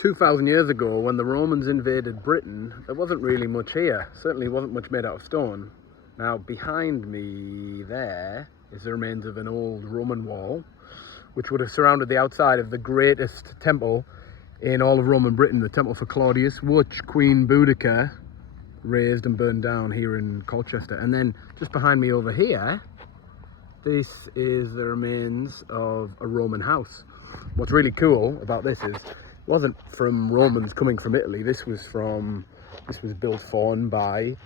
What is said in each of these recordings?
2,000 years ago, when the Romans invaded Britain, there wasn't really much here. Certainly wasn't much made out of stone. Now, behind me there is the remains of an old Roman wall, which would have surrounded the outside of the greatest temple in all of Roman Britain, the temple for Claudius, which Queen Boudica razed and burned down here in Colchester. And then just behind me over here, this is the remains of a Roman house. What's really cool about this is it wasn't from Romans coming from Italy. This was built for and by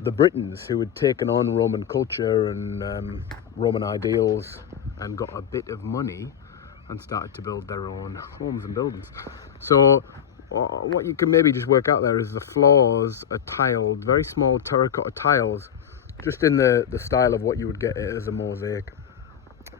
the Britons, who had taken on Roman culture and Roman ideals and got a bit of money and started to build their own homes and buildings. So what you can maybe just work out there is the floors are tiled, very small terracotta tiles, just in the style of what you would get as a mosaic.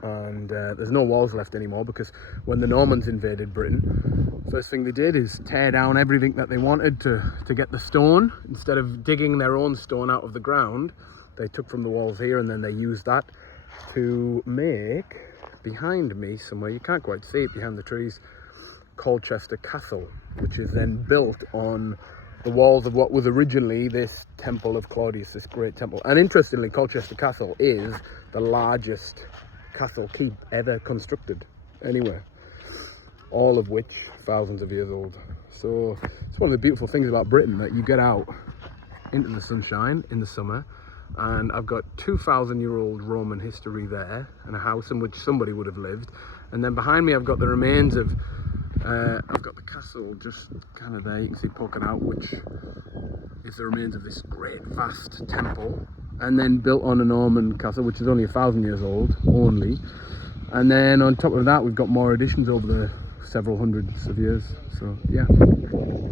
And there's no walls left anymore, because when the Normans invaded Britain, first thing they did is tear down everything that they wanted to get the stone. Instead of digging their own stone out of the ground, they took from the walls here, and then they used that to make, behind me somewhere, you can't quite see it behind the trees, Colchester Castle, which is then built on the walls of what was originally this temple of Claudius, this great temple. And interestingly, Colchester Castle is the largest castle keep ever constructed anywhere, all of which thousands of years old. So it's one of the beautiful things about Britain, that you get out into the sunshine in the summer, and I've got 2,000-year-old Roman history there, and a house in which somebody would have lived. And then behind me I've got the remains of I've got the castle just kind of there, you can see poking out, which is the remains of this great vast temple, and then built on a Norman castle, which is only 1,000 years old only. And then on top of that, we've got more additions over the several hundreds of years. So yeah.